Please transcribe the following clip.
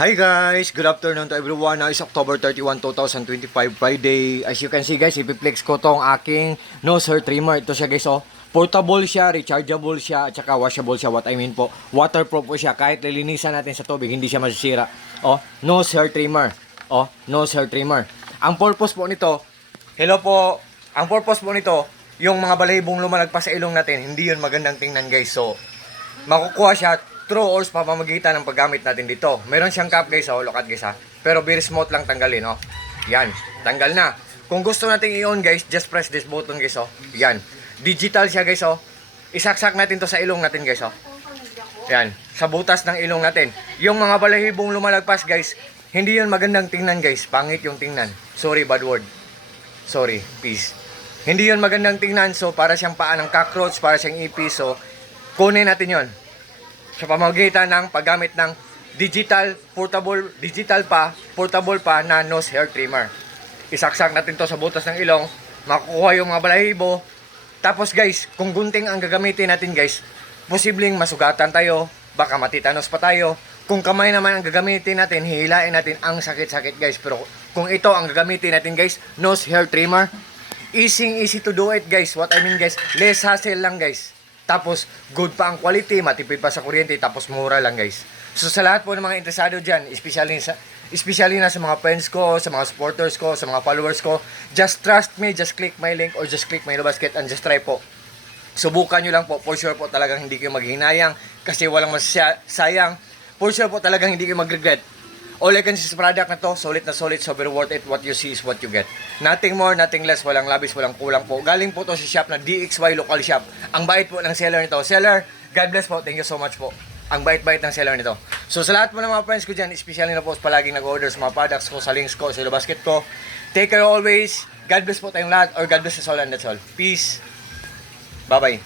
Hi guys! Good afternoon to everyone. Now is October 31, 2025, Friday. As you can see guys, ipiplex ko tong aking nose hair trimmer. Ito siya guys, oh. Portable siya, rechargeable siya, at saka washable siya. What I mean po, waterproof po siya. Kahit lilinisan natin sa tubig, hindi siya masisira. Oh, nose hair trimmer. Oh, nose hair trimmer. Ang purpose po nito, hello po, ang purpose po nito, yung mga balahibong lumalagpas sa ilong natin, hindi yun magandang tingnan guys. So, makukuha siya through or sa pamamagitan ng paggamit natin dito. Meron siyang cap guys, oh, look at guys ha. Pero very smooth lang tanggalin, oh. Yan, tanggal na. Kung gusto nating i-on guys, just press this button guys, oh. Yan. Digital siya guys, oh. Isaksak natin to sa ilong natin guys, oh. Yan, sa butas ng ilong natin. Yung mga balahibong lumalagpas guys, hindi yun magandang tingnan guys. Pangit yung tingnan. Sorry, bad word. Sorry, peace. Hindi yun magandang tingnan, so para siyang paa ng cockroach, para siyang ipis, so kunin natin yon sa pamamagitan ng paggamit ng portable pa na nose hair trimmer. Isaksak natin to sa butas ng ilong, makukuha yung mga balahibo. Tapos guys, kung gunting ang gagamitin natin guys, posibleng masugatan tayo, baka matitanos pa tayo. Kung kamay naman ang gagamitin natin, hihilain natin ang sakit-sakit guys. Pero kung ito ang gagamitin natin guys, nose hair trimmer, easy to do it guys. What I mean guys, less hassle lang guys. Tapos, good pa ang quality, matipid pa sa kuryente, tapos mura lang guys. So sa lahat po ng mga interesado dyan, especially na sa mga friends ko, sa mga supporters ko, sa mga followers ko, just trust me, just click my link or just click my basket and just try po. Subukan nyo lang po, for sure po talagang hindi kayo maghinayang kasi walang masayang. For sure po talagang hindi kayo mag-regret. All I can say sa product na to, solid na solid, so very worth it. What you see is what you get. Nothing more, nothing less, walang labis, walang kulang po. Galing po to sa shop na DXY Local Shop. Ang bait po ng seller nito. Seller, God bless po, thank you so much po. Ang bait-bait ng seller nito. So sa lahat po ng mga friends ko dyan, especially na po palaging nag-order sa mga products ko, sa links ko, sa basket ko. Take care always. God bless po tayong lahat, or God bless us all and that's all. Peace. Bye-bye.